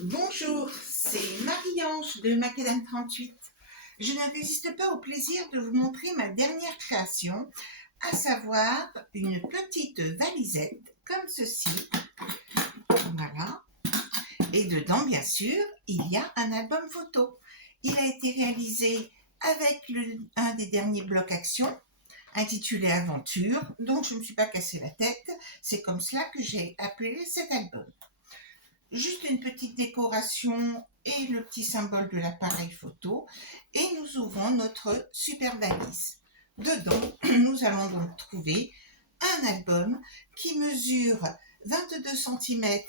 Bonjour, c'est Marie-Ange de Macadam 38. Je ne résiste pas au plaisir de vous montrer ma dernière création, à savoir une petite valisette comme ceci. Voilà. Et dedans, bien sûr, il y a un album photo. Il a été réalisé avec un des derniers blocs action, intitulé Aventure, donc je ne me suis pas cassé la tête. C'est comme cela que j'ai appelé cet album. Juste une petite décoration et le petit symbole de l'appareil photo, et nous ouvrons notre super valise. Dedans, nous allons donc trouver un album qui mesure 22 cm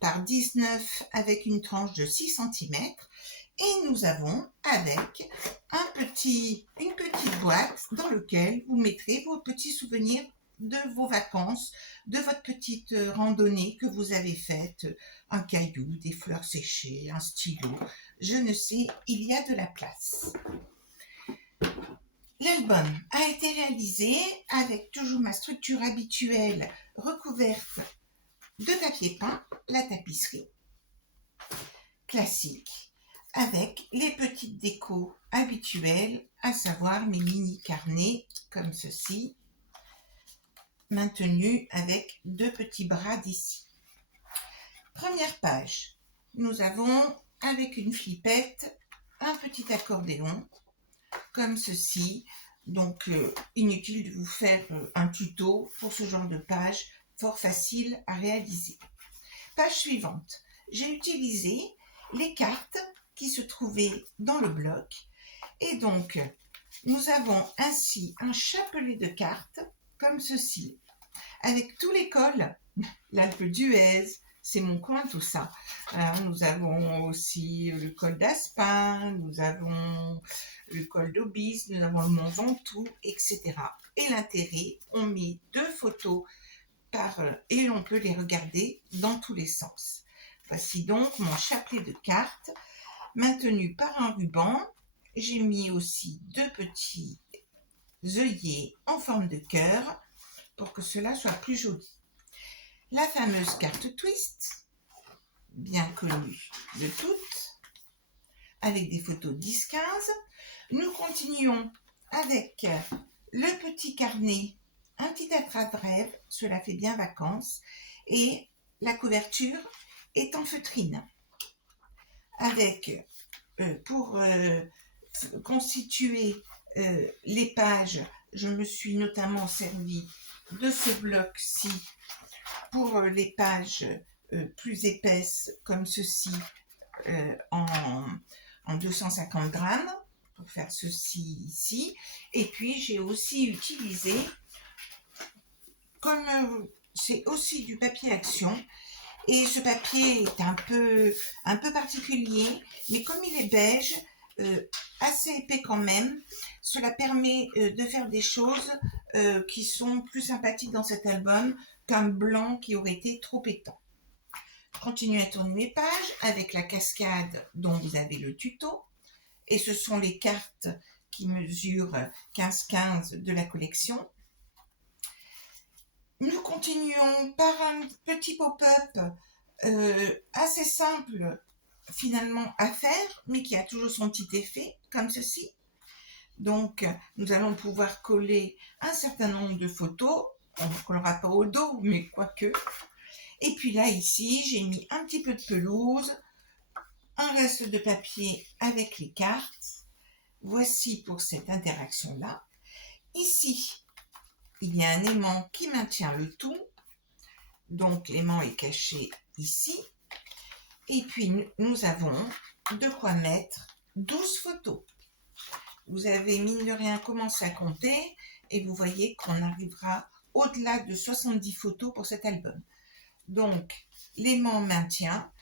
par 19 avec une tranche de 6 cm, et nous avons avec une petite boîte dans laquelle vous mettrez vos petits souvenirs de vos vacances, de votre petite randonnée que vous avez faite, un caillou, des fleurs séchées, un stylo, je ne sais, il y a de la place. L'album a été réalisé avec toujours ma structure habituelle recouverte de papier peint, la tapisserie classique, avec les petites décos habituelles, à savoir mes mini carnets comme ceci, maintenus avec deux petits bras d'ici. Première page, nous avons avec une flippette un petit accordéon comme ceci, donc inutile de vous faire un tuto pour ce genre de page, fort facile à réaliser. Page suivante, j'ai utilisé les cartes qui se trouvaient dans le bloc, et donc nous avons ainsi un chapelet de cartes comme ceci, avec tous les cols, l'Alpe d'Huez, c'est mon coin tout ça. Alors, nous avons aussi le col d'Aspin, nous avons le col d'Aubis, nous avons le Mont Ventoux, etc. Et l'intérêt, on met deux photos et on peut les regarder dans tous les sens. Voici donc mon chapelet de cartes maintenu par un ruban. J'ai mis aussi deux petits œillets en forme de cœur pour que cela soit plus joli. La fameuse carte twist, bien connue de toutes, avec des photos 10-15. Nous continuons avec le petit carnet, un petit attrape-rêve, cela fait bien vacances, et la couverture est en feutrine. Avec, pour constituer les pages, je me suis notamment servi de ce bloc-ci pour les pages plus épaisses comme ceci en 250 grammes pour faire ceci ici. Et puis j'ai aussi utilisé, comme c'est aussi du papier action, et ce papier est un peu particulier, mais comme il est beige, assez épais quand même, cela permet de faire des choses qui sont plus sympathiques dans cet album qu'un blanc qui aurait été trop étant. Je continue à tourner mes pages avec la cascade dont vous avez le tuto, et ce sont les cartes qui mesurent 15-15 de la collection. Nous continuons par un petit pop-up assez simple finalement à faire, mais qui a toujours son petit effet, comme ceci. Donc, nous allons pouvoir coller un certain nombre de photos. On ne collera pas au dos, mais quoique. Et puis là, ici, j'ai mis un petit peu de pelouse, un reste de papier avec les cartes. Voici pour cette interaction-là. Ici, il y a un aimant qui maintient le tout. Donc, l'aimant est caché ici. Et puis, nous avons de quoi mettre 12 photos. Vous avez, mine de rien, commencé à compter et vous voyez qu'on arrivera au-delà de 70 photos pour cet album. Donc, l'aimant maintient.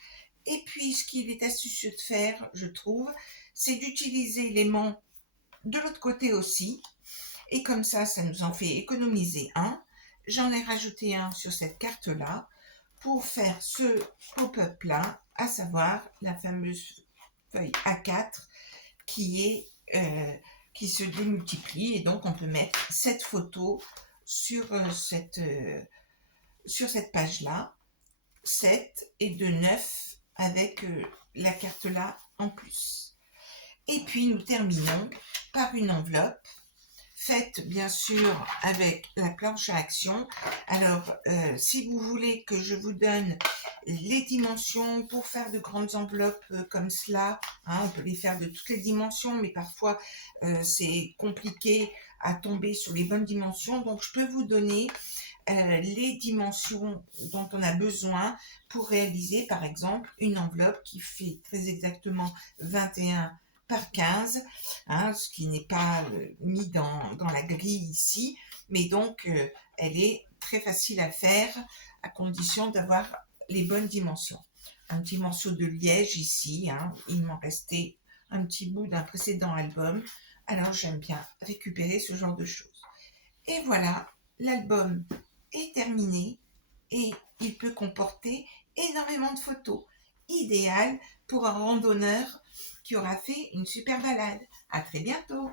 Et puis, ce qu'il est astucieux de faire, je trouve, c'est d'utiliser l'aimant de l'autre côté aussi. Et comme ça nous en fait économiser un. J'en ai rajouté un sur cette carte-là pour faire ce pop-up-là, à savoir la fameuse feuille A4 qui se démultiplie. Et donc, on peut mettre 7 photos sur cette page-là. 7 et de 9 avec la carte là en plus. Et puis nous terminons par une enveloppe faite bien sûr avec la planche à action. Alors si vous voulez que je vous donne les dimensions pour faire de grandes enveloppes comme cela, hein, on peut les faire de toutes les dimensions, mais parfois c'est compliqué à tomber sur les bonnes dimensions, donc je peux vous donner les dimensions dont on a besoin pour réaliser par exemple une enveloppe qui fait très exactement 21 par 15, hein, ce qui n'est pas mis dans la grille ici, mais donc elle est très facile à faire à condition d'avoir les bonnes dimensions. Un petit morceau de liège ici, hein, il m'en restait un petit bout d'un précédent album, alors j'aime bien récupérer ce genre de choses. Et voilà, l'album est terminé et il peut comporter énormément de photos, idéal pour un randonneur qui aura fait une super balade. À très bientôt!